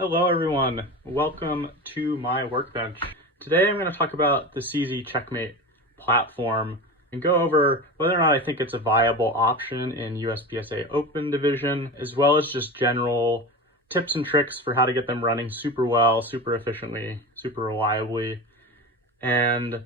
Hello everyone, welcome to my workbench. Today I'm going to talk about the CZ Czechmate platform and go over whether or not I think it's a viable option in USPSA Open division, as well as just general tips and tricks for how to get them running super well, super efficiently, super reliably, and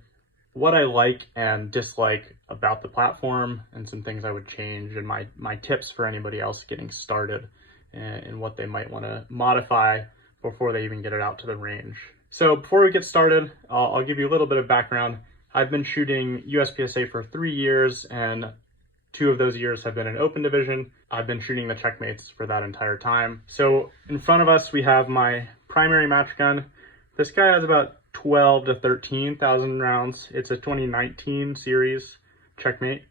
what I like and dislike about the platform and some things I would change and my tips for anybody else getting started and what they might want to modify before they even get it out to the range. So before we get started, I'll give you a little bit of background. I've been shooting USPSA for 3 years, and 2 of those years have been in Open Division. I've been shooting the Czechmates for that entire time. So in front of us, we have my primary match gun. This guy has about 12 to 13,000 rounds. It's a 2019 series Czechmate.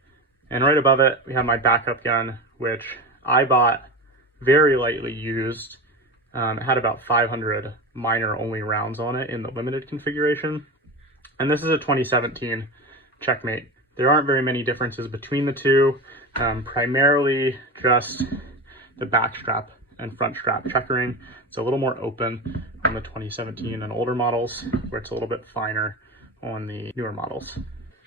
And right above it, we have my backup gun, which I bought very lightly used. It had about 500 minor only rounds on it in the limited configuration. And this is a 2017 Czechmate. There aren't very many differences between the two, primarily just the back strap and front strap checkering. It's a little more open on the 2017 and older models, where it's a little bit finer on the newer models.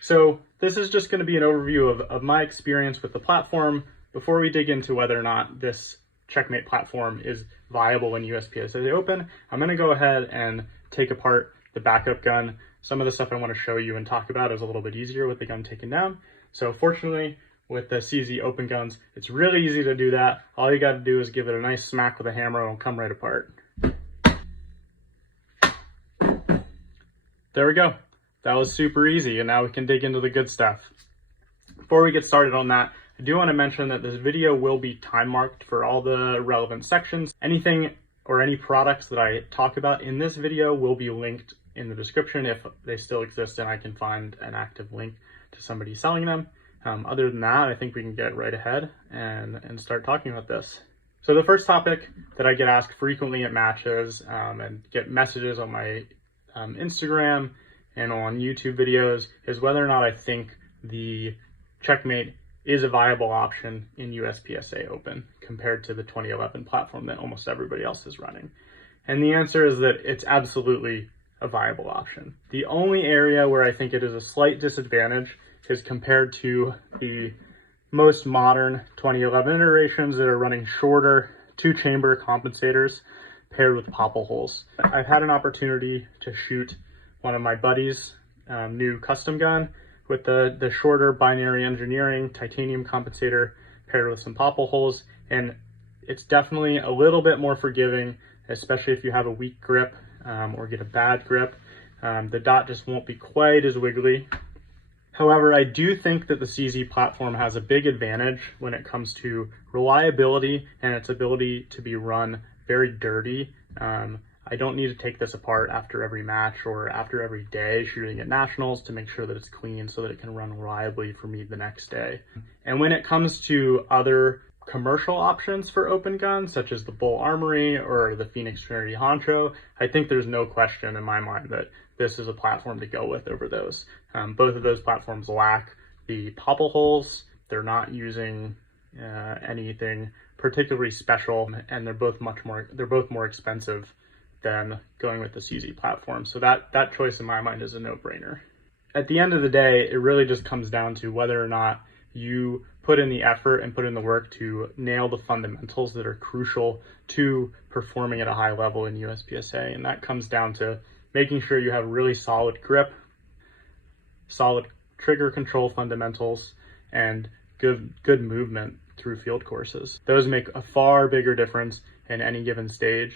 So this is just going to be an overview of my experience with the platform before we dig into whether or not this Czechmate platform is viable in USPSA Open. I'm going to go ahead and take apart the backup gun. Some of the stuff I want to show you and talk about is a little bit easier with the gun taken down. So fortunately, with the CZ Open guns, it's really easy to do that. All you got to do is give it a nice smack with a hammer and it'll come right apart. There we go. That was super easy, and now we can dig into the good stuff. Before we get started on that, I do want to mention that this video will be time marked for all the relevant sections. Anything or any products that I talk about in this video will be linked in the description if they still exist and I can find an active link to somebody selling them. Other than that, I think we can get right ahead and start talking about this. So the first topic that I get asked frequently at matches and get messages on my Instagram and on YouTube videos is whether or not I think the Czechmate is a viable option in USPSA Open compared to the 2011 platform that almost everybody else is running. And the answer is that it's absolutely a viable option. The only area where I think it is a slight disadvantage is compared to the most modern 2011 iterations that are running shorter 2-chamber compensators paired with popple holes. I've had an opportunity to shoot one of my buddies' new custom gun with the shorter binary engineering titanium compensator paired with some popple holes, and it's definitely a little bit more forgiving, especially if you have a weak grip or get a bad grip. The dot just won't be quite as wiggly. However, I do think that the CZ platform has a big advantage when it comes to reliability and its ability to be run very dirty. I don't need to take this apart after every match or after every day shooting at nationals to make sure that it's clean so that it can run reliably for me the next day. And when it comes to other commercial options for open guns, such as the Bull Armory or the Phoenix Trinity Honcho, I think there's no question in my mind that this is a platform to go with over those. Both of those platforms lack the popple holes. They're not using anything particularly special, and they're both more expensive than going with the CZ platform. So that choice in my mind is a no-brainer. At the end of the day, it really just comes down to whether or not you put in the effort and put in the work to nail the fundamentals that are crucial to performing at a high level in USPSA. And that comes down to making sure you have really solid grip, solid trigger control fundamentals, and good movement through field courses. Those make a far bigger difference in any given stage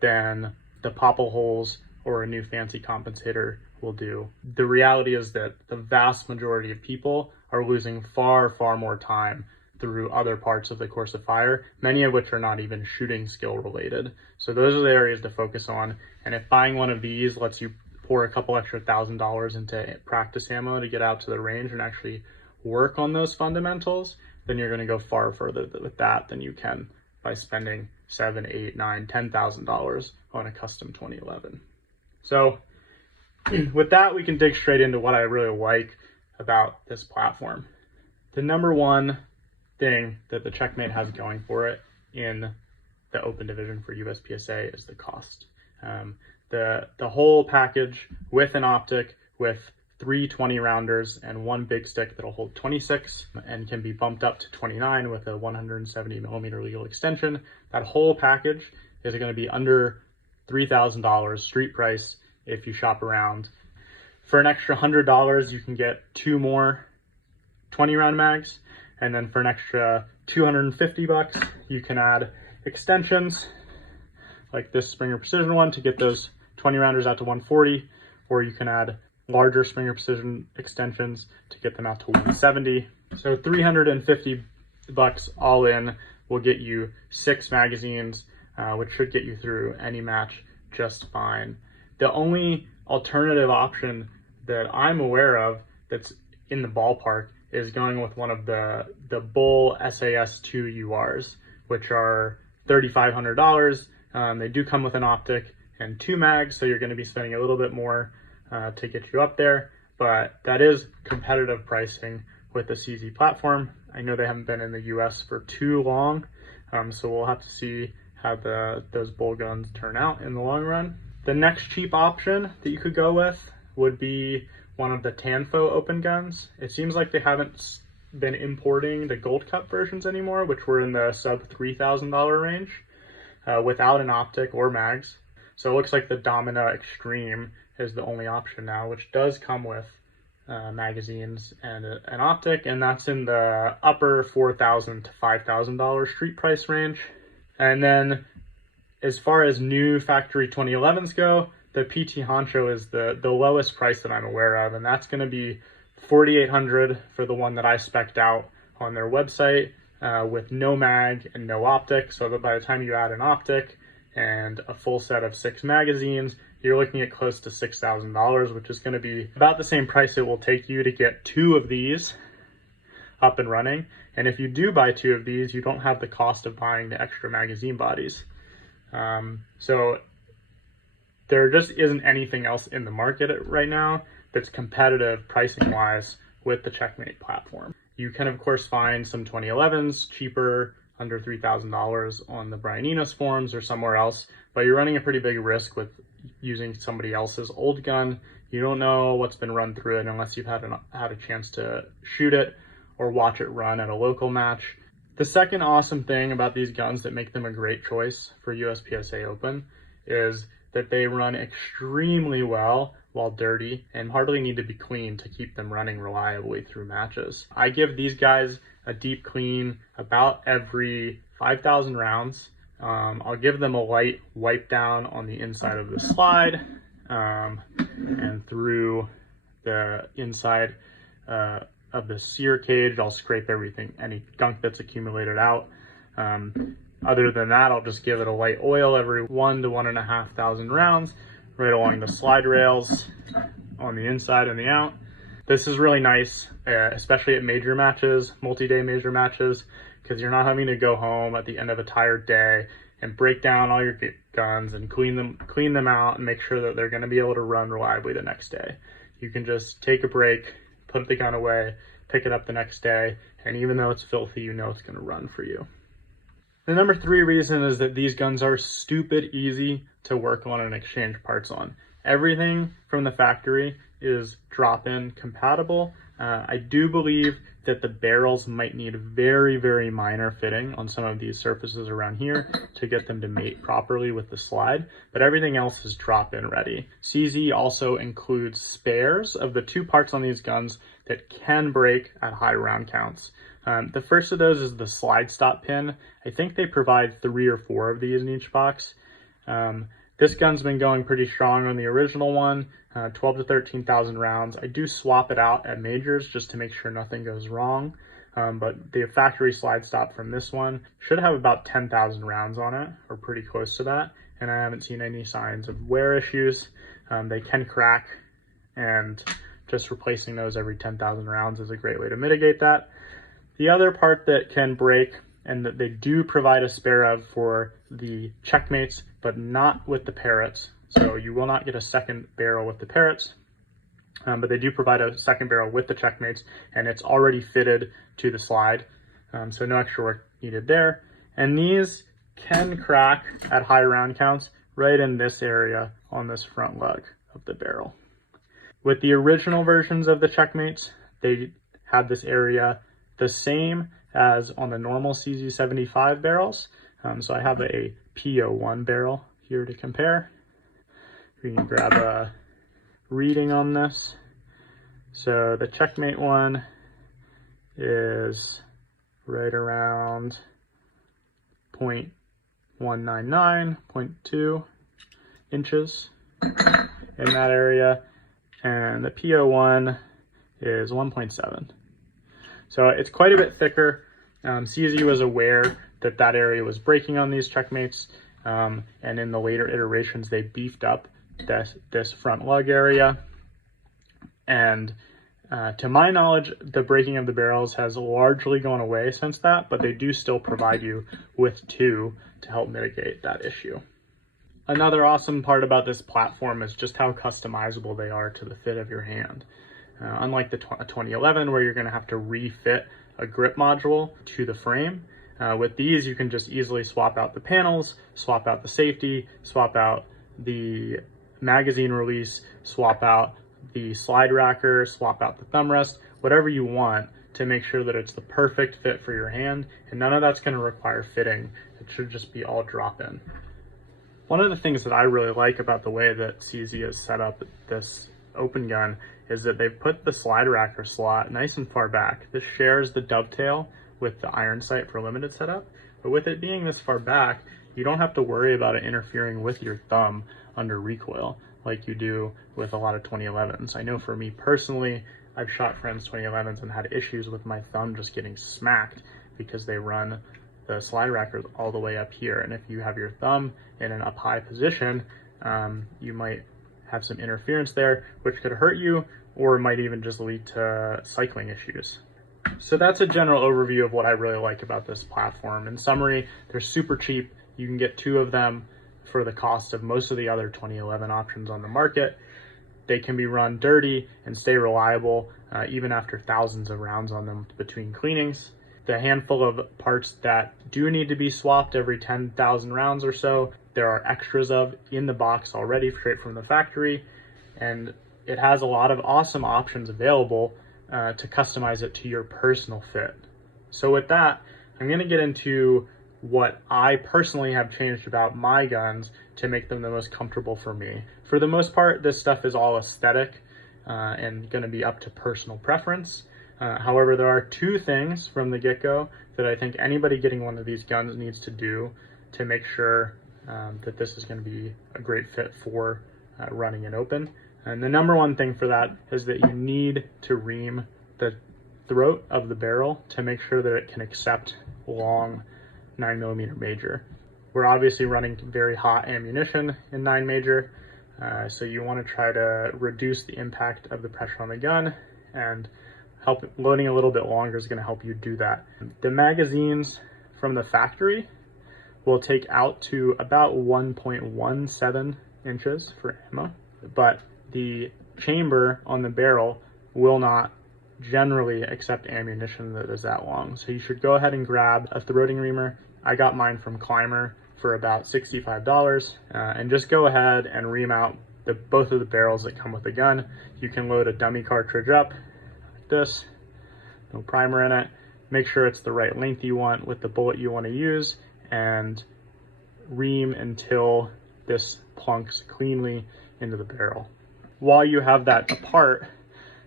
than the popple holes or a new fancy compensator will do. The reality is that the vast majority of people are losing far more time through other parts of the course of fire, many of which are not even shooting skill related. So those are the areas to focus on. And if buying one of these lets you pour a couple extra $1,000 into practice ammo to get out to the range and actually work on those fundamentals, then you're going to go far further with that than you can by spending $7,000, $8,000, $9,000, $10,000 on a custom 2011. So with that, we can dig straight into what I really like about this platform. The number one thing that the Czechmate has going for it in the open division for USPSA is the cost. The whole package with an optic, with 3 20-rounders and 1 big stick that'll hold 26 and can be bumped up to 29 with a 170 millimeter legal extension. That whole package is going to be under $3,000 street price if you shop around. For an extra $100, you can get 2 more 20-round mags, and then for an extra $250, you can add extensions like this Springer Precision one to get those 20-rounders out to 140, or you can add larger Springer Precision extensions to get them out to 170. So $350 all in will get you 6 magazines, which should get you through any match just fine. The only alternative option that I'm aware of that's in the ballpark is going with one of the Bull SAS2 URs, which are $3,500. They do come with an optic and 2 mags, so you're going to be spending a little bit more to get you up there, but that is competitive pricing with the CZ platform. I know they haven't been in the US for too long, so we'll have to see how those Bull guns turn out in the long run. The next cheap option that you could go with would be one of the Tanfo open guns. It seems like they haven't been importing the Gold Cup versions anymore, which were in the sub $3,000 range, without an optic or mags. So it looks like the Domina Extreme is the only option now, which does come with magazines and an optic, and that's in the upper $4,000 to $5,000 street price range. And then as far as new factory 2011s go, the PT Honcho is the lowest price that I'm aware of, and that's going to be $4,800 for the one that I spec'd out on their website, with no mag and no optic. So that by the time you add an optic and a full set of 6 magazines, you're looking at close to $6,000, which is going to be about the same price it will take you to get 2 of these up and running. And if you do buy 2 of these, you don't have the cost of buying the extra magazine bodies. So there just isn't anything else in the market right now that's competitive pricing wise with the Czechmate platform. You can of course find some 2011s cheaper, under $3,000 on the Brian Enos forums or somewhere else, but you're running a pretty big risk with using somebody else's old gun. You don't know what's been run through it unless you've had a chance to shoot it or watch it run at a local match. The second awesome thing about these guns that make them a great choice for USPSA Open is that they run extremely well while dirty and hardly need to be cleaned to keep them running reliably through matches. I give these guys a deep clean about every 5,000 rounds. I'll give them a light wipe down on the inside of the slide and through the inside of the sear cage. I'll scrape everything, any gunk that's accumulated out. Other than that, I'll just give it a light oil every 1 to 1,500 rounds right along the slide rails on the inside and the out. This is really nice, especially at major matches, multi-day major matches, because you're not having to go home at the end of a tired day and break down all your guns and clean them out and make sure that they're going to be able to run reliably the next day. You can just take a break, put the gun away, pick it up the next day, and even though it's filthy, you know it's going to run for you. The number 3 reason is that these guns are stupid easy to work on and exchange parts on. Everything from the factory is drop-in compatible. I do believe that the barrels might need very, very minor fitting on some of these surfaces around here to get them to mate properly with the slide, but everything else is drop-in ready. CZ also includes spares of the 2 parts on these guns that can break at high round counts. The first of those is the slide stop pin. I think they provide 3 or 4 of these in each box. This gun's been going pretty strong on the original one, 12 to 13,000 rounds. I do swap it out at majors just to make sure nothing goes wrong. But the factory slide stop from this one should have about 10,000 rounds on it, or pretty close to that. And I haven't seen any signs of wear issues. They can crack, and just replacing those every 10,000 rounds is a great way to mitigate that. The other part that can break, and that they do provide a spare of for the Czechmates, but not with the Parrots. So you will not get a second barrel with the Parrots, but they do provide a second barrel with the Czechmates, and it's already fitted to the slide. So no extra work needed there. And these can crack at high round counts right in this area on this front lug of the barrel. With the original versions of the Czechmates, they had this area the same as on the normal CZ75 barrels. So I have a P01 barrel here to compare. We can grab a reading on this. So the Czechmate one is right around 0.199, 0.2 inches in that area, and the PO1 is 1.7. So it's quite a bit thicker. CZ was aware that that area was breaking on these Czechmates, and in the later iterations they beefed up this front lug area. And to my knowledge, the breaking of the barrels has largely gone away since that, but they do still provide you with two to help mitigate that issue. Another awesome part about this platform is just how customizable they are to the fit of your hand. Unlike the 2011, where you're going to have to refit a grip module to the frame, with these you can just easily swap out the panels, swap out the safety, swap out the magazine release, swap out the slide racker, swap out the thumbrest, whatever you want to make sure that it's the perfect fit for your hand, and none of that's going to require fitting. It should just be all drop-in. One of the things that I really like about the way that CZ has set up this open gun is that they've put the slide racker slot nice and far back. This shares the dovetail with the iron sight for limited setup, but with it being this far back, you don't have to worry about it interfering with your thumb under recoil like you do with a lot of 2011s. I know for me personally, I've shot friends 2011s and had issues with my thumb just getting smacked because they run the slide rackers all the way up here. And if you have your thumb in an up high position, you might have some interference there, which could hurt you, or might even just lead to cycling issues. So that's a general overview of what I really like about this platform. In summary, they're super cheap. You can get two of them for the cost of most of the other 2011 options on the market. They can be run dirty and stay reliable even after thousands of rounds on them between cleanings. The handful of parts that do need to be swapped every 10,000 rounds or so, there are extras of in the box already straight from the factory, and it has a lot of awesome options available to customize it to your personal fit. So with that, I'm going to get into what I personally have changed about my guns to make them the most comfortable for me. For the most part, this stuff is all aesthetic and going to be up to personal preference. However, there are two things from the get-go that I think anybody getting one of these guns needs to do to make sure that this is going to be a great fit for running an open. And the number one thing for that is that you need to ream the throat of the barrel to make sure that it can accept long 9mm major. We're obviously running very hot ammunition in 9 major, so you want to try to reduce the impact of the pressure on the gun, and loading a little bit longer is going to help you do that. The magazines from the factory will take out to about 1.17 inches for ammo, but the chamber on the barrel will not generally accept ammunition that is that long. So you should go ahead and grab a throating reamer. I got mine from Climber for about $65, and just go ahead and ream out both of the barrels that come with the gun. You can load a dummy cartridge up like this, no primer in it. Make sure it's the right length you want with the bullet you want to use, and ream until this plunks cleanly into the barrel. While you have that apart,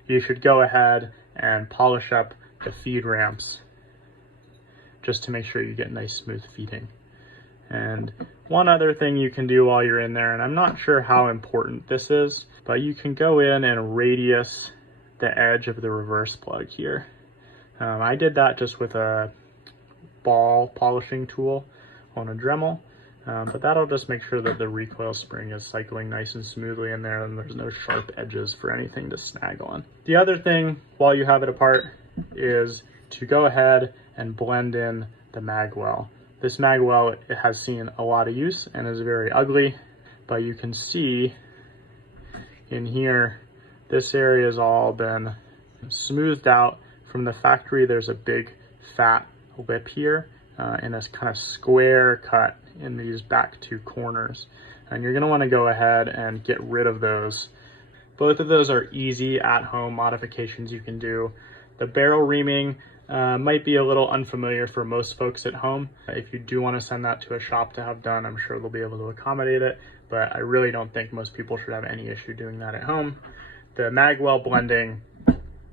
you should go ahead and polish up the feed ramps just to make sure you get nice smooth feeding. And one other thing you can do while you're in there, and I'm not sure how important this is, but you can go in and radius the edge of the reverse plug here. I did that just with a ball polishing tool on a Dremel, but that'll just make sure that the recoil spring is cycling nice and smoothly in there and there's no sharp edges for anything to snag on. The other thing while you have it apart is to go ahead and blend in the Magwell. This Magwell, it has seen a lot of use and is very ugly, but you can see in here, this area has all been smoothed out. From the factory, there's a big fat lip here in a kind of square cut in these back two corners. And you're gonna wanna go ahead and get rid of those. Both of those are easy at-home modifications you can do. The barrel reaming might be a little unfamiliar for most folks at home. If you do wanna send that to a shop to have done, I'm sure they'll be able to accommodate it, but I really don't think most people should have any issue doing that at home. The Magwell blending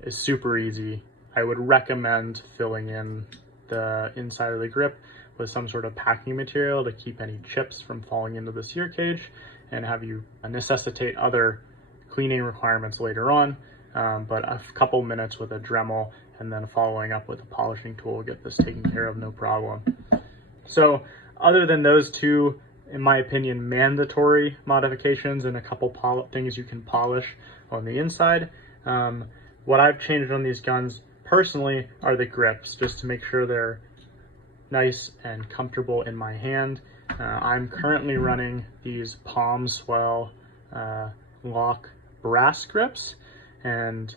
is super easy. I would recommend filling in the inside of the grip with some sort of packing material to keep any chips from falling into the sear cage and have you necessitate other cleaning requirements later on. But a couple minutes with a Dremel and then following up with a polishing tool will get this taken care of, no problem. So other than those two, in my opinion, mandatory modifications and a couple things you can polish on the inside, what I've changed on these guns personally are the grips, just to make sure they're nice and comfortable in my hand. I'm currently running these Palm Swell lock brass grips, and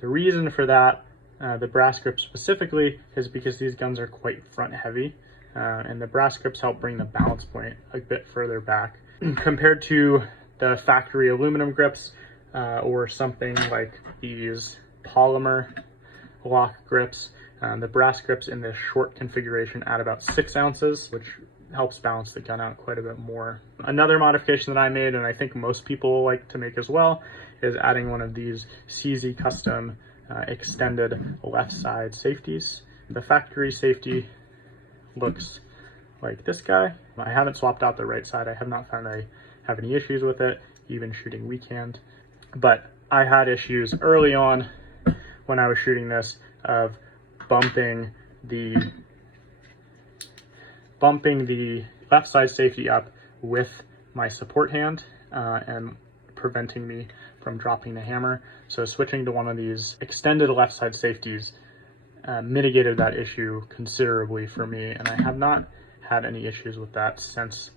the reason for that, the brass grips specifically, is because these guns are quite front heavy, and the brass grips help bring the balance point a bit further back compared to the factory aluminum grips or something like these polymer lock grips. The brass grips in this short configuration add about 6 ounces, which helps balance the gun out quite a bit more. Another modification that I made, and I think most people like to make as well, is adding one of these CZ custom extended left side safeties. The factory safety looks like this guy. I haven't swapped out the right side. I have not found I have any issues with it, even shooting weekend. But I had issues early on when I was shooting this of bumping the left side safety up with my support hand and preventing me from dropping the hammer. So switching to one of these extended left side safeties mitigated that issue considerably for me, and I have not had any issues with that since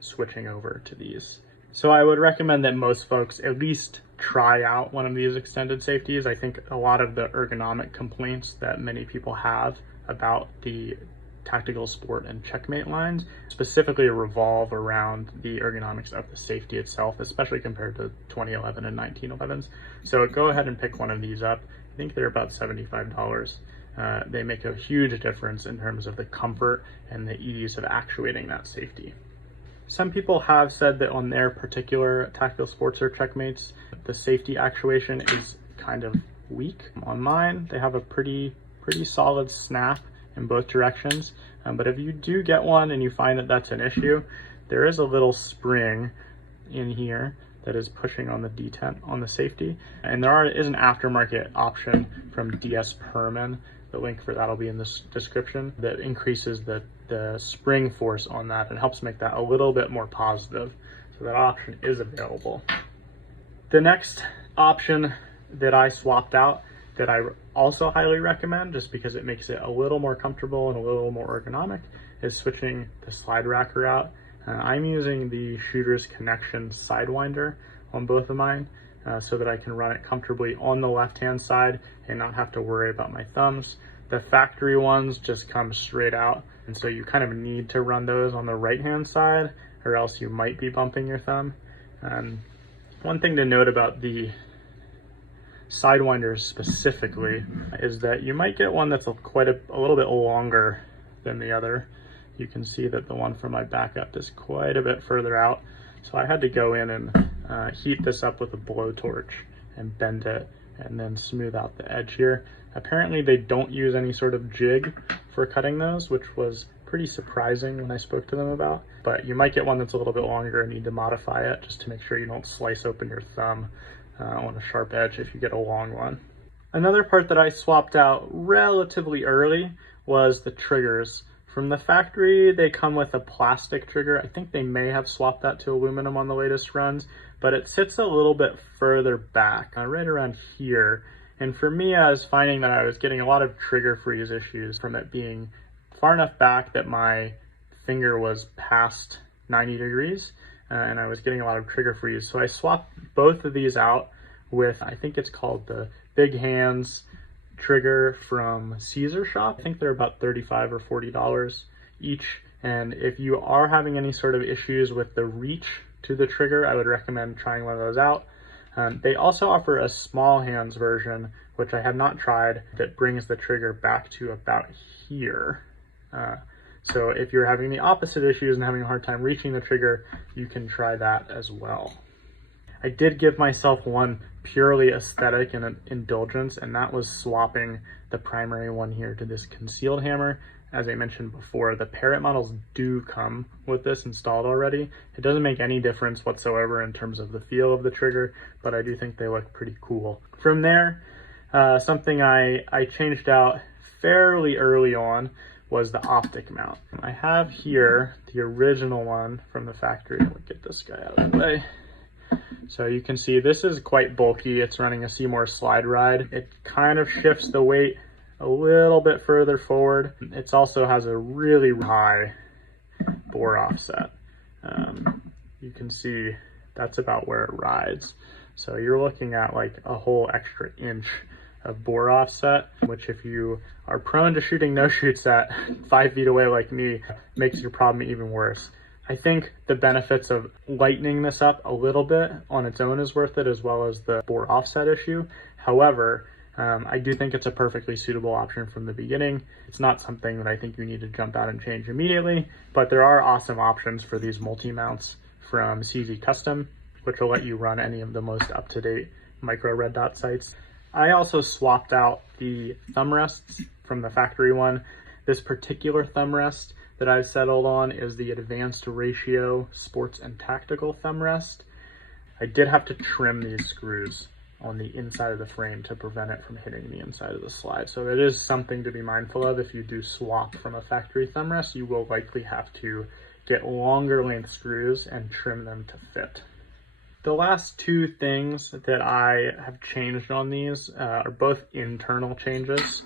switching over to these. So I would recommend that most folks at least try out one of these extended safeties. I think a lot of the ergonomic complaints that many people have about the tactical sport and Czechmate lines specifically revolve around the ergonomics of the safety itself, especially compared to 2011 and 1911s. So go ahead and pick one of these up. I think they're about $75. They make a huge difference in terms of the comfort and the ease of actuating that safety. Some people have said that on their particular tactical sports or Czechmates, the safety actuation is kind of weak. On mine, they have a pretty solid snap in both directions. But if you do get one and you find that that's an issue, there is a little spring in here that is pushing on the detent on the safety. And there is an aftermarket option from DS Perman. The link for that will be in the description, that increases the spring force on that and helps make that a little bit more positive. So that option is available. The next option that I swapped out that I also highly recommend, just because it makes it a little more comfortable and a little more ergonomic, is switching the slide racker out. I'm using the Shooter's Connection Sidewinder on both of mine so that I can run it comfortably on the left-hand side and not have to worry about my thumbs. The factory ones just come straight out, and so you kind of need to run those on the right-hand side or else you might be bumping your thumb. One thing to note about the Sidewinders specifically is that you might get one that's a little bit longer than the other. You can see that the one from my backup is quite a bit further out. So I had to go in and heat this up with a blowtorch and bend it and then smooth out the edge here. Apparently they don't use any sort of jig for cutting those, which was pretty surprising when I spoke to them about. But you might get one that's a little bit longer and need to modify it just to make sure you don't slice open your thumb on a sharp edge if you get a long one. Another part that I swapped out relatively early was the triggers. From the factory, they come with a plastic trigger. I think they may have swapped that to aluminum on the latest runs, but it sits a little bit further back, right around here. And for me, I was finding that I was getting a lot of trigger freeze issues from it being far enough back that my finger was past 90 degrees, and I was getting a lot of trigger freeze. So I swapped both of these out with, I think it's called the Big Hands trigger from CZ Shop. I think they're about $35 or $40. each. And if you are having any sort of issues with the reach to the trigger, I would recommend trying one of those out. They also offer a small hands version, which I have not tried, that brings the trigger back to about here. So if you're having the opposite issues and having a hard time reaching the trigger, you can try that as well. I did give myself one purely aesthetic and an indulgence, and that was swapping the primary one here to this concealed hammer. As I mentioned before, the Parrot models do come with this installed already. It doesn't make any difference whatsoever in terms of the feel of the trigger, but I do think they look pretty cool. From there, something I changed out fairly early on was the Optic mount. I have here the original one from the factory. Let me get this guy out of the way. So you can see this is quite bulky. It's running a Seymour slide ride. It kind of shifts the weight a little bit further forward. It also has a really high bore offset. You can see that's about where it rides. So you're looking at like a whole extra inch of bore offset, which if you are prone to shooting no shoots at 5 feet away like me, makes your problem even worse. I think the benefits of lightening this up a little bit on its own is worth it, as well as the bore offset issue. However, I do think it's a perfectly suitable option from the beginning. It's not something that I think you need to jump out and change immediately, but there are awesome options for these multi-mounts from CZ Custom, which will let you run any of the most up-to-date micro red dot sights. I also swapped out the thumb rests from the factory one. This particular thumb rest that I've settled on is the Advanced Ratio Sports and Tactical thumb rest. I did have to trim these screws on the inside of the frame to prevent it from hitting the inside of the slide. So it is something to be mindful of. If you do swap from a factory thumb rest, you will likely have to get longer length screws and trim them to fit. The last two things that I have changed on these are both internal changes,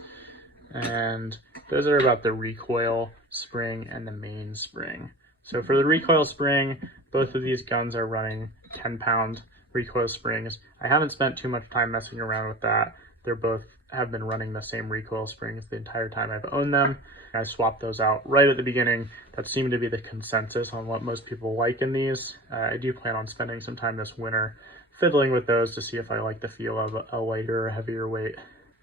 and those are about the recoil spring and the main spring. So for the recoil spring, both of these guns are running 10-pound recoil springs. I haven't spent too much time messing around with that. They're both have been running the same recoil springs the entire time I've owned them. I swapped those out right at the beginning. That seemed to be the consensus on what most people like in these. I do plan on spending some time this winter fiddling with those to see if I like the feel of a lighter or heavier weight.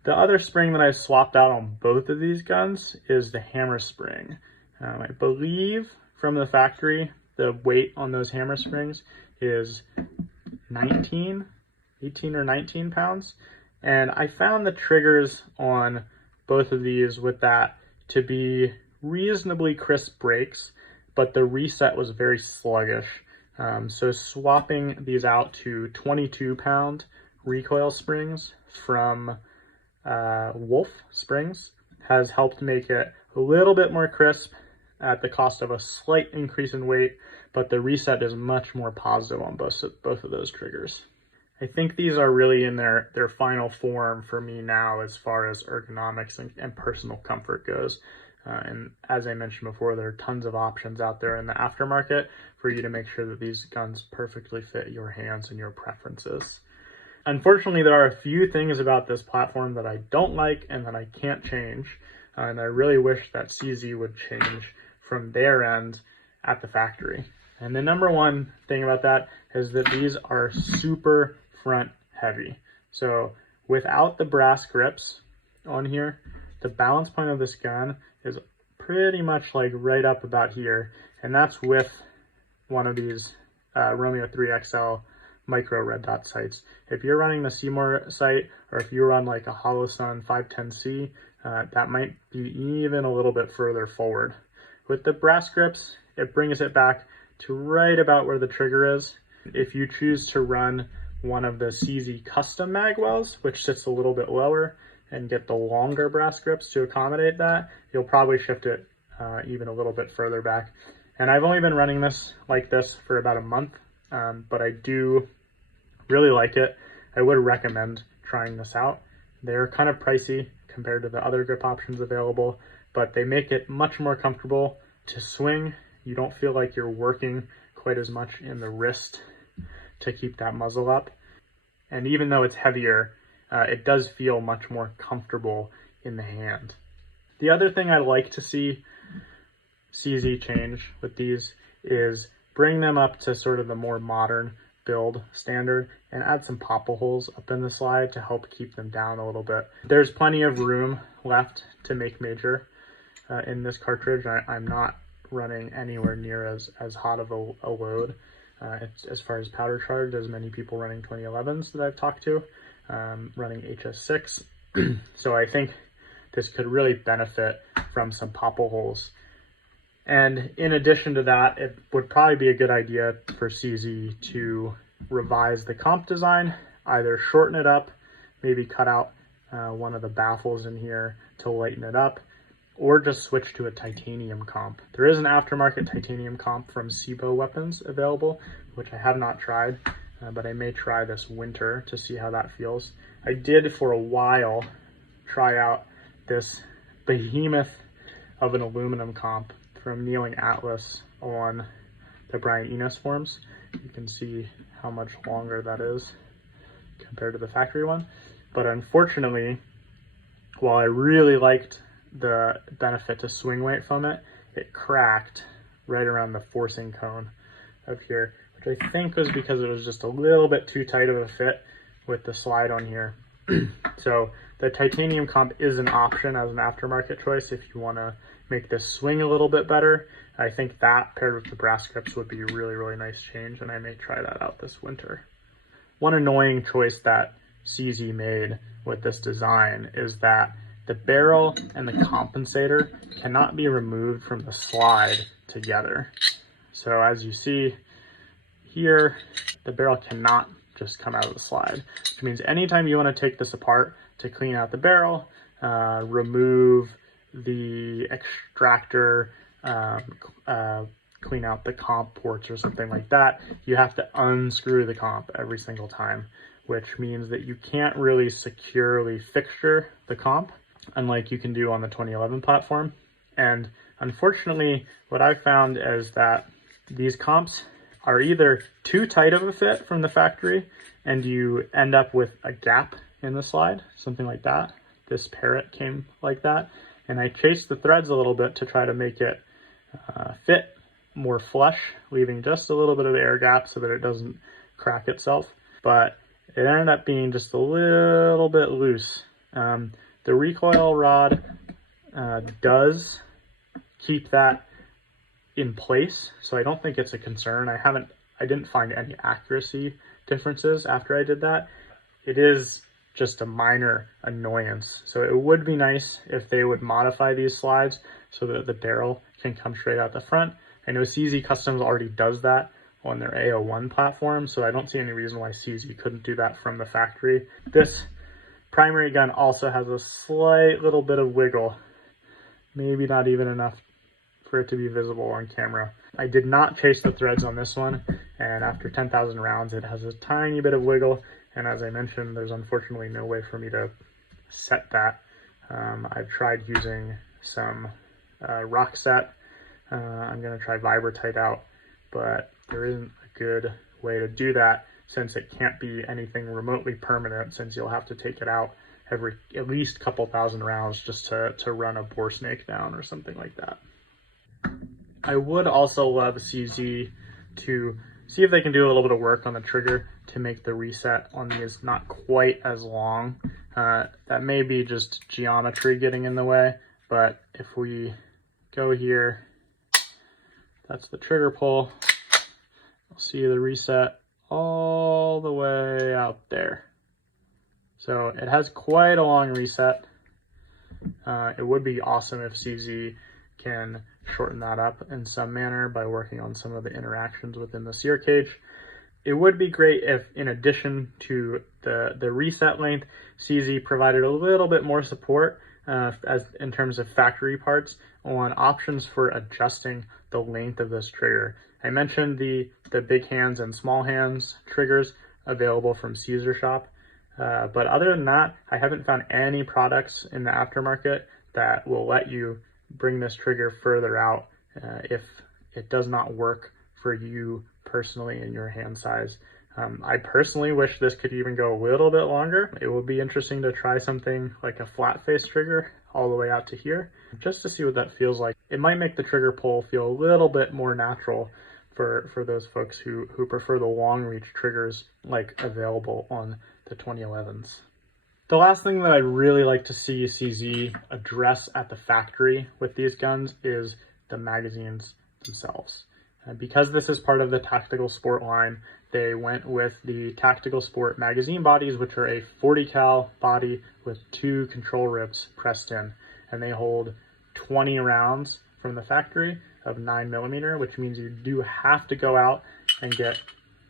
The other spring that I swapped out on both of these guns is the hammer spring. I believe from the factory, the weight on those hammer springs is 18 or 19 pounds. And I found the triggers on both of these with that to be reasonably crisp breaks, but the reset was very sluggish. So swapping these out to 22-pound recoil springs from Wolf Springs has helped make it a little bit more crisp at the cost of a slight increase in weight, but the reset is much more positive on both of those triggers. I think these are really in their final form for me now as far as ergonomics and personal comfort goes. And as I mentioned before, there are tons of options out there in the aftermarket for you to make sure that these guns perfectly fit your hands and your preferences. Unfortunately, there are a few things about this platform that I don't like and that I can't change. And I really wish that CZ would change from their end at the factory. And the number one thing about that is that these are super front heavy. So without the brass grips on here, the balance point of this gun is pretty much like right up about here. And that's with one of these Romeo 3XL micro red dot sights. If you're running the Seymour sight, or if you run like a Holosun 510C, that might be even a little bit further forward. With the brass grips, it brings it back to right about where the trigger is. If you choose to run one of the CZ custom Magwells, which sits a little bit lower, and get the longer brass grips to accommodate that, you'll probably shift it even a little bit further back. And I've only been running this like this for about a month, but I do really like it. I would recommend trying this out. They're kind of pricey compared to the other grip options available, but they make it much more comfortable to swing. You don't feel like you're working quite as much in the wrist to keep that muzzle up. And even though it's heavier, it does feel much more comfortable in the hand. The other thing I like to see CZ change with these is bring them up to sort of the more modern build standard and add some popple holes up in the slide to help keep them down a little bit. There's plenty of room left to make major in this cartridge. I'm not running anywhere near as hot of a load as far as powder charge as many people running 2011s that I've talked to, running HS6. So I think this could really benefit from some popple holes. And in addition to that, it would probably be a good idea for CZ to revise the comp design, either shorten it up, maybe cut out one of the baffles in here to lighten it up, or just switch to a titanium comp. There is an aftermarket titanium comp from CZ Weapons available, which I have not tried, but I may try this winter to see how that feels. I did for a while try out this behemoth of an aluminum comp from Kneeling Atlas on the Brian Enos forms. You can see how much longer that is compared to the factory one. But unfortunately, while I really liked the benefit to swing weight from it, it cracked right around the forcing cone up here, which I think was because it was just a little bit too tight of a fit with the slide on here. So the titanium comp is an option as an aftermarket choice if you want to make this swing a little bit better. I think that paired with the brass grips would be a really, really nice change, and I may try that out this winter. One annoying choice that CZ made with this design is that the barrel and the compensator cannot be removed from the slide together. So as you see here, the barrel cannot just come out of the slide, which means anytime you want to take this apart to clean out the barrel, remove the extractor, clean out the comp ports or something like that, you have to unscrew the comp every single time, which means that you can't really securely fixture the comp, unlike you can do on the 2011 platform. And unfortunately, what I found is that these comps are either too tight of a fit from the factory and you end up with a gap in the slide, something like that. This Parrot came like that. And I chased the threads a little bit to try to make it fit more flush, leaving just a little bit of air gap so that it doesn't crack itself. But it ended up being just a little bit loose. The recoil rod does keep that in place, so I don't think it's a concern. I didn't find any accuracy differences after I did that. It is just a minor annoyance. So it would be nice if they would modify these slides so that the barrel can come straight out the front. I know CZ Customs already does that on their A01 platform, so I don't see any reason why CZ couldn't do that from the factory. This primary gun also has a slight little bit of wiggle, maybe not even enough for it to be visible on camera. I did not chase the threads on this one, and after 10,000 rounds, it has a tiny bit of wiggle. And as I mentioned, there's unfortunately no way for me to set that. I've tried using some rock set. I'm gonna try Vibratite out, but there isn't a good way to do that since it can't be anything remotely permanent, since you'll have to take it out every at least couple thousand rounds just to run a bore snake down or something like that. I would also love CZ to see if they can do a little bit of work on the trigger to make the reset on these not quite as long. That may be just geometry getting in the way, but if we go here, that's the trigger pull. You'll see the reset all the way out there. So it has quite a long reset. It would be awesome if CZ can shorten that up in some manner by working on some of the interactions within the sear cage. It would be great if, in addition to the reset length, CZ provided a little bit more support as in terms of factory parts on options for adjusting the length of this trigger. I mentioned the big hands and small hands triggers available from Caesar Shop, but other than that, I haven't found any products in the aftermarket that will let you bring this trigger further out if it does not work for you personally in your hand size. I personally wish this could even go a little bit longer. It would be interesting to try something like a flat face trigger all the way out to here, just to see what that feels like. It might make the trigger pull feel a little bit more natural for those folks who prefer the long reach triggers like available on the 2011s. The last thing that I'd really like to see CZ address at the factory with these guns is the magazines themselves. Because this is part of the Tactical Sport line, they went with the Tactical Sport magazine bodies, which are a 40 cal body with 2 control ribs pressed in, and they hold 20 rounds from the factory of 9mm, which means you do have to go out and get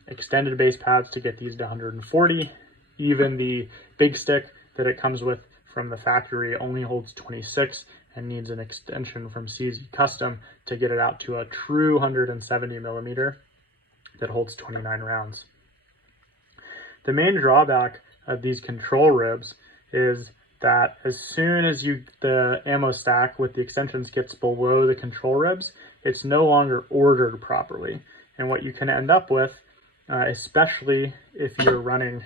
extended base pads to get these to 140. Even the big stick that it comes with from the factory only holds 26 and needs an extension from CZ Custom to get it out to a true 170mm that holds 29 rounds. The main drawback of these control ribs is that as soon as the ammo stack with the extensions gets below the control ribs, it's no longer ordered properly. And what you can end up with, especially if you're running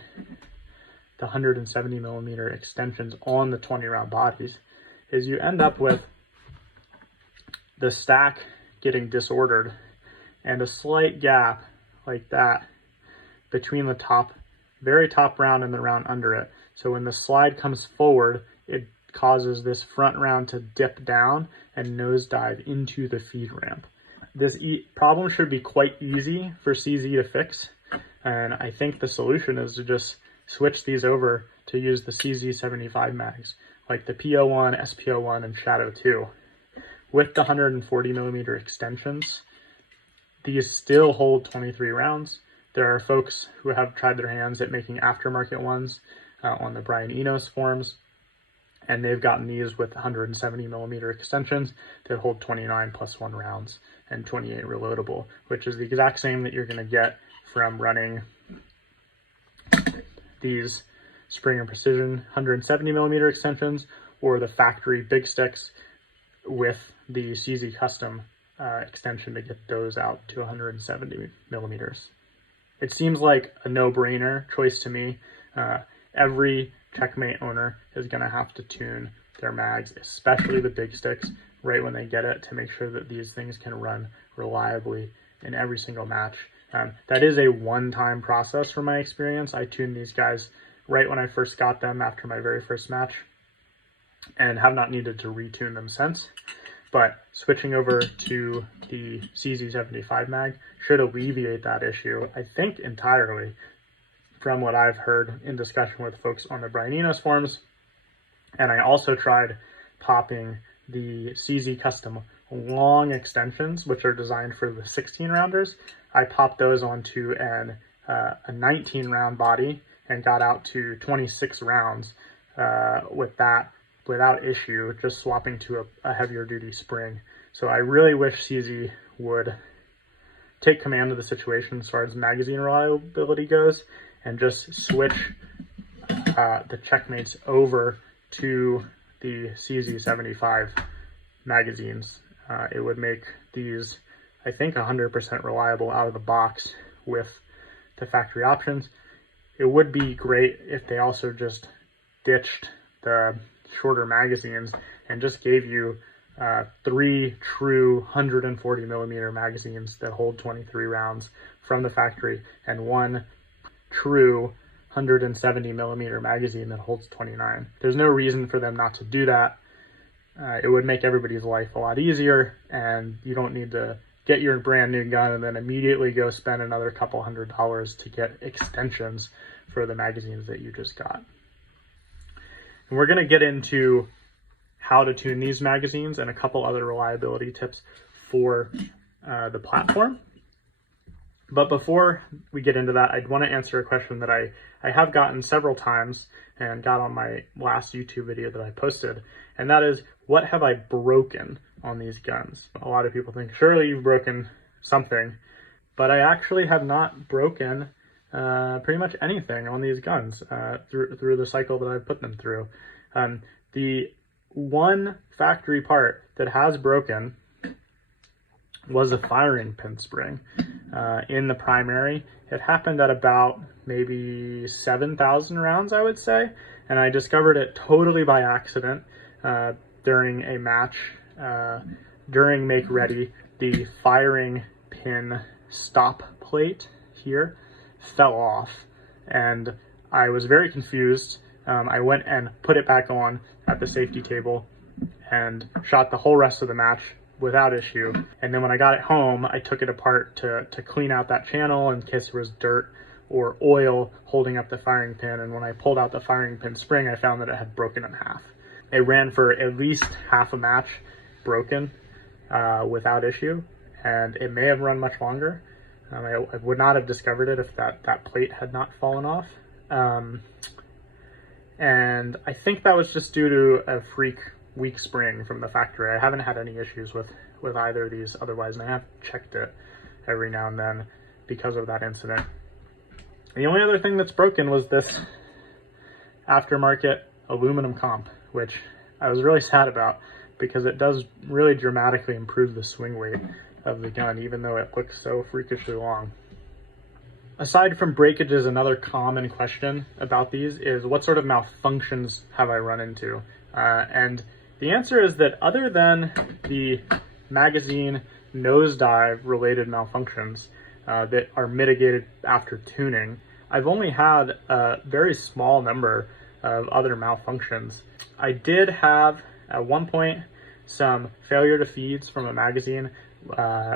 the 170mm extensions on the 20 round bodies, is you end up with the stack getting disordered and a slight gap like that between the very top round and the round under it. So when the slide comes forward, it causes this front round to dip down and nosedive into the feed ramp. This problem should be quite easy for CZ to fix, and I think the solution is to just switch these over to use the CZ75 mags, like the PO1, SPO1, and Shadow 2. With the 140mm extensions, these still hold 23 rounds. There are folks who have tried their hands at making aftermarket ones on the Brian Enos forums, and they've gotten these with 170mm extensions that hold 29 plus 1 rounds and 28 reloadable, which is the exact same that you're going to get from running these Springer Precision 170mm extensions or the factory big sticks with the CZ Custom extension to get those out to 170mm. It seems like a no-brainer choice to me. Every Czechmate owner is going to have to tune their mags, especially the big sticks, right when they get it, to make sure that these things can run reliably in every single match. That is a one-time process from my experience. I tuned these guys right when I first got them after my very first match and have not needed to retune them since. But switching over to the CZ75 mag should alleviate that issue, I think, entirely, from what I've heard in discussion with folks on the Brian Enos forums. And I also tried popping the CZ Custom long extensions, which are designed for the 16-rounders. I popped those onto a 19-round body and got out to 26 rounds with that without issue, just swapping to a heavier duty spring. So I really wish CZ would take command of the situation as far as magazine reliability goes and just switch the Czechmates over to the CZ75 magazines. It would make these, I think, 100% reliable out of the box with the factory options. It would be great if they also just ditched the shorter magazines and just gave you 3 true 140mm magazines that hold 23 rounds from the factory and 1 true 170mm magazine that holds 29. There's no reason for them not to do that. It would make everybody's life a lot easier, and you don't need to get your brand new gun and then immediately go spend another couple $100 to get extensions for the magazines that you just got. And we're going to get into how to tune these magazines and a couple other reliability tips for the platform. But before we get into that, I'd want to answer a question that I have gotten several times and got on my last YouTube video that I posted, and that is, what have I broken on these guns? A lot of people think, surely you've broken something, but I actually have not broken pretty much anything on these guns through the cycle that I've put them through. The one factory part that has broken was a firing pin spring. In the primary, it happened at about maybe 7,000 rounds, I would say, and I discovered it totally by accident during a match. During Make Ready, the firing pin stop plate here fell off, and I was very confused. I went and put it back on at the safety table and shot the whole rest of the match without issue. And then when I got it home, I took it apart to clean out that channel in case there was dirt or oil holding up the firing pin. And when I pulled out the firing pin spring, I found that it had broken in half. It ran for at least half a match broken without issue, and it may have run much longer. I would not have discovered it if that plate had not fallen off. And I think that was just due to a weak spring from the factory. I haven't had any issues with either of these otherwise, and I have checked it every now and then because of that incident. The only other thing that's broken was this aftermarket aluminum comp, which I was really sad about because it does really dramatically improve the swing weight of the gun, even though it looks so freakishly long. Aside from breakages, another common question about these is what sort of malfunctions have I run into? And the answer is that other than the magazine nosedive related malfunctions that are mitigated after tuning, I've only had a very small number of other malfunctions. I did have at one point some failure to feeds from a magazine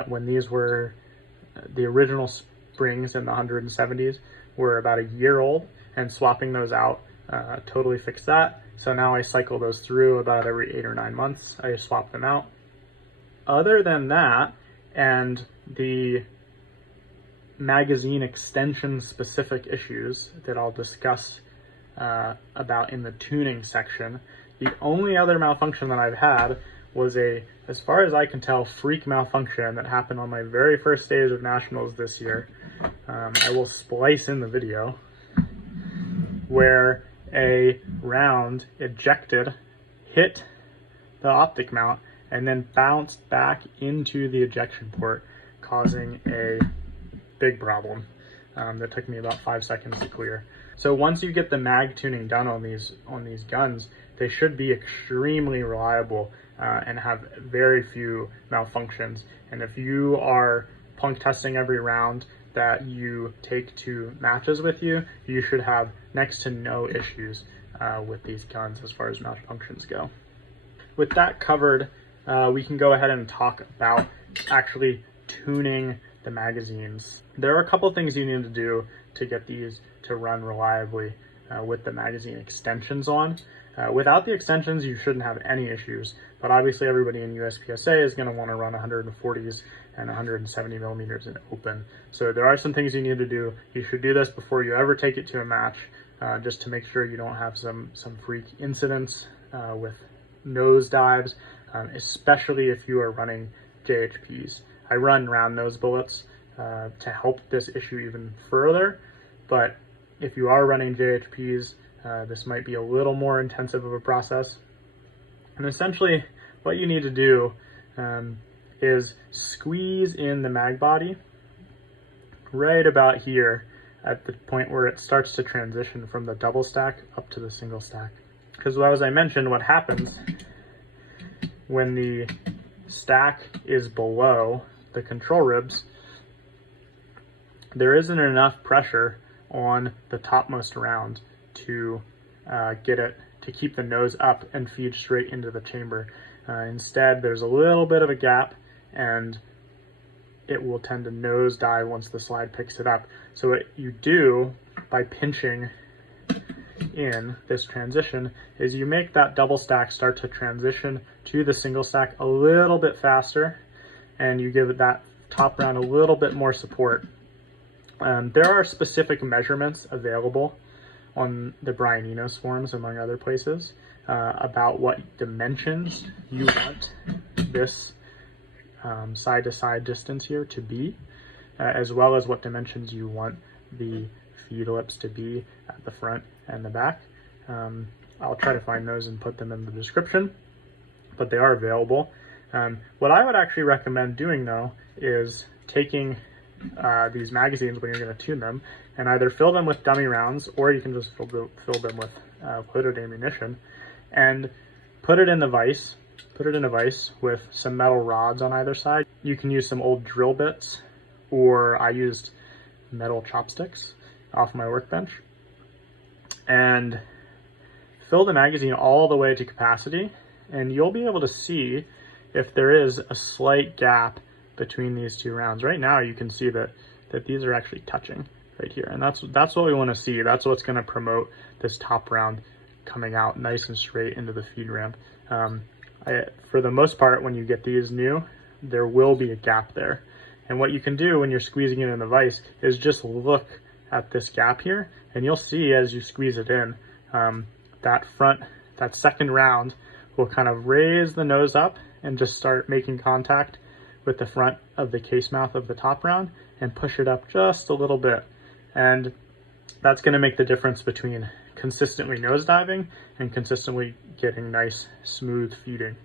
when these were the original springs in the 170s were about a year old, and swapping those out totally fixed that. So now I cycle those through about every 8 or 9 months. I just swap them out. Other than that, and the magazine extension specific issues that I'll discuss about in the tuning section, the only other malfunction that I've had was as far as I can tell, freak malfunction that happened on my very first stage of nationals this year. I will splice in the video where a round ejected, hit the optic mount, and then bounced back into the ejection port, causing a big problem that took me about 5 seconds to clear. So once you get the mag tuning done on these guns, they should be extremely reliable and have very few malfunctions. And if you are plunk testing every round that you take to matches with you, you should have next to no issues with these guns as far as malfunctions go. With that covered, we can go ahead and talk about actually tuning the magazines. There are a couple things you need to do to get these to run reliably with the magazine extensions on. Without the extensions, you shouldn't have any issues, but obviously everybody in USPSA is going to want to run 140s and 170 millimeters in open. So there are some things you need to do. You should do this before you ever take it to a match, just to make sure you don't have some freak incidents with nose dives, especially if you are running JHPs. I run round nose bullets to help this issue even further, but if you are running JHPs, this might be a little more intensive of a process. And essentially what you need to do is squeeze in the mag body right about here at the point where it starts to transition from the double stack up to the single stack. Because as I mentioned, what happens when the stack is below the control ribs, there isn't enough pressure on the topmost round to get it to keep the nose up and feed straight into the chamber. Instead, there's a little bit of a gap, and it will tend to nose dive once the slide picks it up. So what you do by pinching in this transition is you make that double stack start to transition to the single stack a little bit faster, and you give that top round a little bit more support. There are specific measurements available on the Brian Enos forums, among other places, about what dimensions you want this side-to-side distance here to be, as well as what dimensions you want the feed lips to be at the front and the back. I'll try to find those and put them in the description, but they are available. What I would actually recommend doing though is taking these magazines when you're going to tune them and either fill them with dummy rounds, or you can just fill them with loaded ammunition and put it in the vise. Put it in a vise with some metal rods on either side. You can use some old drill bits, or I used metal chopsticks off my workbench, and fill the magazine all the way to capacity, and you'll be able to see if there is a slight gap between these two rounds. Right now you can see that these are actually touching right here, and that's what we want to see. That's what's going to promote this top round coming out nice and straight into the feed ramp. For the most part, when you get these new, there will be a gap there. And what you can do when you're squeezing it in the vise is just look at this gap here, and you'll see as you squeeze it in, that second round will kind of raise the nose up and just start making contact with the front of the case mouth of the top round and push it up just a little bit. And that's going to make the difference between consistently nosediving and consistently getting nice smooth feeding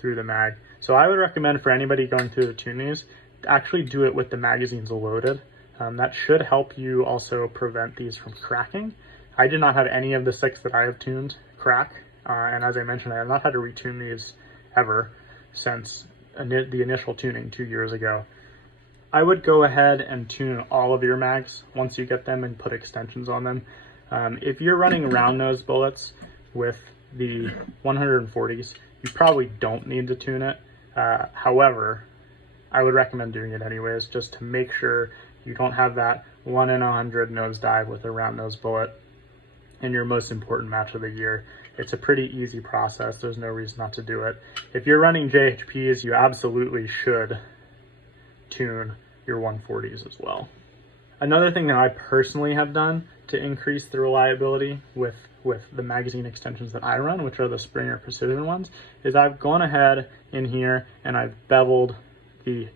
through the mag. So I would recommend for anybody going through the tunings, actually do it with the magazines loaded. That should help you also prevent these from cracking. I did not have any of the 6 that I have tuned crack, and as I mentioned, I have not had to retune these ever since the initial tuning 2 years ago. I would go ahead and tune all of your mags once you get them and put extensions on them. If you're running round nose bullets with the 140s, you probably don't need to tune it. However, I would recommend doing it anyways, just to make sure you don't have that 1 in 100 nosedive with a round nose bullet in your most important match of the year. It's a pretty easy process. There's no reason not to do it. If you're running JHPs, you absolutely should tune your 140s as well. Another thing that I personally have done to increase the reliability with the magazine extensions that I run, which are the Springer Precision ones, is I've gone ahead in here and I've beveled the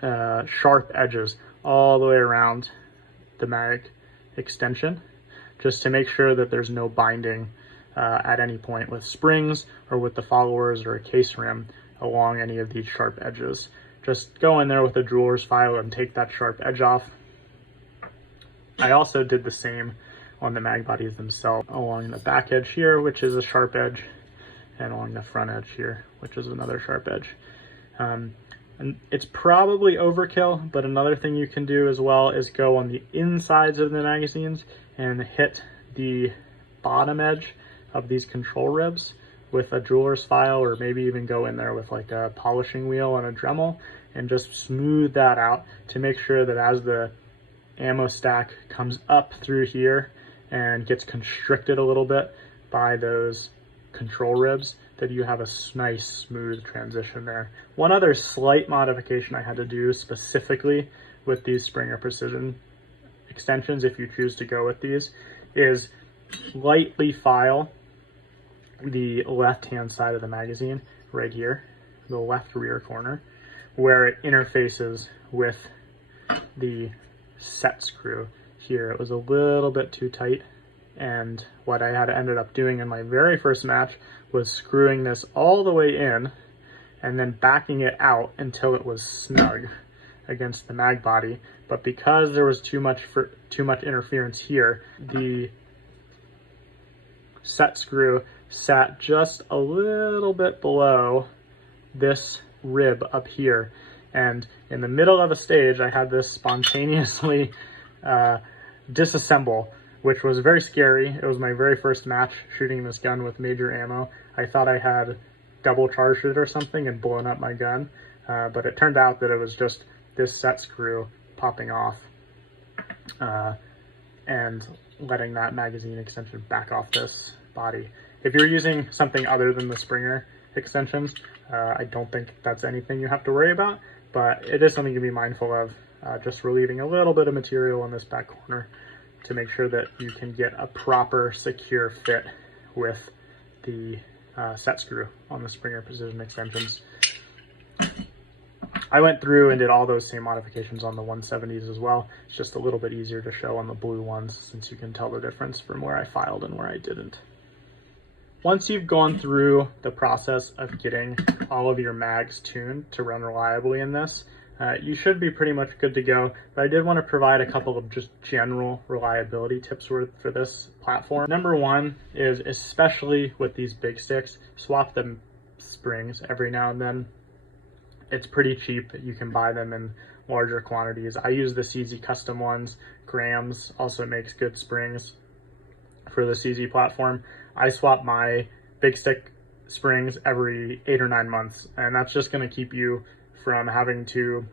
sharp edges all the way around the mag extension, just to make sure that there's no binding at any point with springs or with the followers or a case rim along any of these sharp edges. Just go in there with a jeweler's file and take that sharp edge off. I also did the same on the mag bodies themselves, along the back edge here, which is a sharp edge, and along the front edge here, which is another sharp edge. And it's probably overkill, but another thing you can do as well is go on the insides of the magazines and hit the bottom edge of these control ribs with a jeweler's file, or maybe even go in there with like a polishing wheel and a Dremel and just smooth that out to make sure that as the ammo stack comes up through here and gets constricted a little bit by those control ribs, that you have a nice smooth transition there. One other slight modification I had to do specifically with these Springer Precision extensions, if you choose to go with these, is lightly file the left hand side of the magazine right here, the left rear corner, where it interfaces with the set screw here. It was a little bit too tight, and what I had ended up doing in my very first match was screwing this all the way in and then backing it out until it was snug against the mag body. But because there was too much interference here, the set screw sat just a little bit below this rib up here, and in the middle of a stage I had this spontaneously disassemble, which was very scary. It was my very first match shooting this gun with major ammo. I thought I had double charged it or something and blown up my gun, but it turned out that it was just this set screw popping off and letting that magazine extension back off this body. If you're using something other than the Springer extensions, I don't think that's anything you have to worry about, but it is something to be mindful of, just relieving a little bit of material on this back corner to make sure that you can get a proper secure fit with the set screw on the Springer Precision extensions. I went through and did all those same modifications on the 170s as well. It's just a little bit easier to show on the blue ones since you can tell the difference from where I filed and where I didn't. Once you've gone through the process of getting all of your mags tuned to run reliably in this, you should be pretty much good to go. But I did want to provide a couple of just general reliability tips for this platform. Number one is, especially with these big sticks, swap the springs every now and then. It's pretty cheap. You can buy them in larger quantities. I use the CZ custom ones. Grams also makes good springs for the CZ platform. I swap my big stick springs every 8 or 9 months, and that's just going to keep you from having to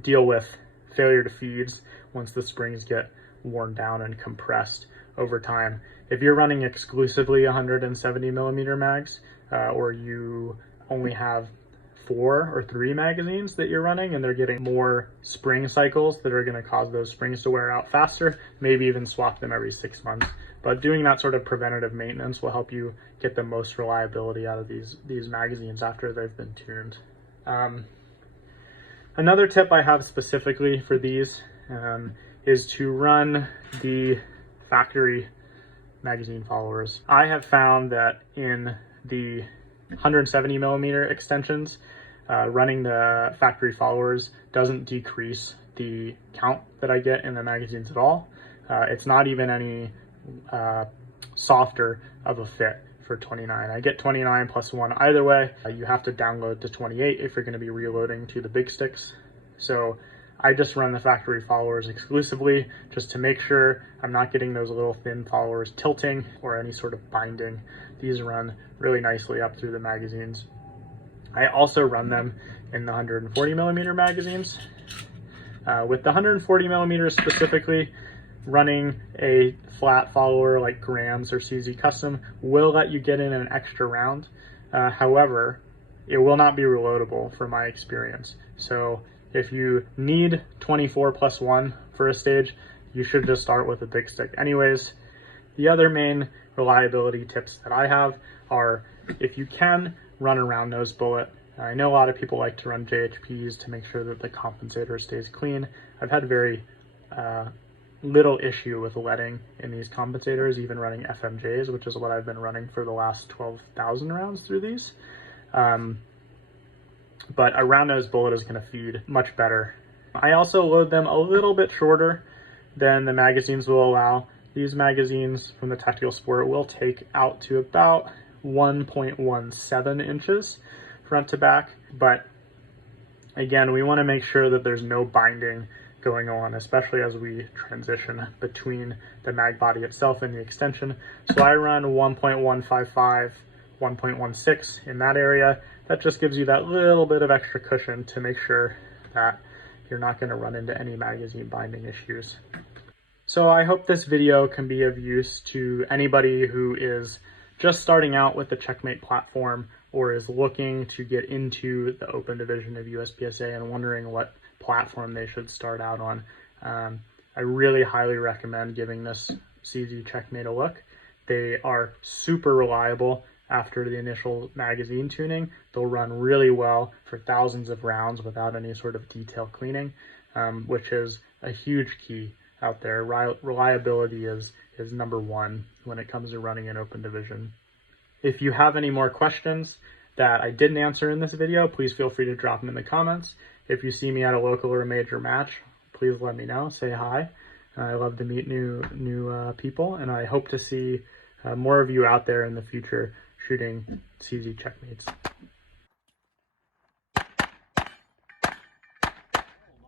deal with failure to feeds once the springs get worn down and compressed over time. If you're running exclusively 170 millimeter mags, or you only have 4 or 3 magazines that you're running and they're getting more spring cycles that are going to cause those springs to wear out faster, maybe even swap them every 6 months. But doing that sort of preventative maintenance will help you get the most reliability out of these magazines after they've been tuned. Another tip I have specifically for these is to run the factory magazine followers. I have found that in the 170 millimeter extensions, running the factory followers doesn't decrease the count that I get in the magazines at all. It's not even any softer of a fit for 29. I get 29 plus 1 either way. You have to download to 28 if you're going to be reloading to the big sticks. So I just run the factory followers exclusively just to make sure I'm not getting those little thin followers tilting or any sort of binding. These run really nicely up through the magazines. I also run them in the 140 millimeter magazines. With the 140 millimeters specifically, running a flat follower like Grams or CZ Custom will let you get in an extra round. However, it will not be reloadable from my experience. So if you need 24 plus 1 for a stage, you should just start with a big stick anyways. The other main reliability tips that I have are, if you can, run a round nose bullet. I know a lot of people like to run JHPs to make sure that the compensator stays clean. I've had very little issue with leading in these compensators, even running FMJs, which is what I've been running for the last 12,000 rounds through these. But a round nose bullet is going to feed much better. I also load them a little bit shorter than the magazines will allow. These magazines from the Tactical Sport will take out to about 1.17 inches front to back, but again, we want to make sure that there's no binding going on, especially as we transition between the mag body itself and the extension. So I run 1.155, 1.16 in that area. That just gives you that little bit of extra cushion to make sure that you're not going to run into any magazine binding issues. So I hope this video can be of use to anybody who is just starting out with the Czechmate platform or is looking to get into the open division of USPSA and wondering what platform they should start out on. I really highly recommend giving this CZ Czechmate a look. They are super reliable after the initial magazine tuning. They'll run really well for thousands of rounds without any sort of detail cleaning, which is a huge key out there. Reliability is number one when it comes to running an open division. If you have any more questions that I didn't answer in this video, please feel free to drop them in the comments. If you see me at a local or a major match, please let me know, say hi. I love to meet new people, and I hope to see more of you out there in the future shooting CZ Czechmates.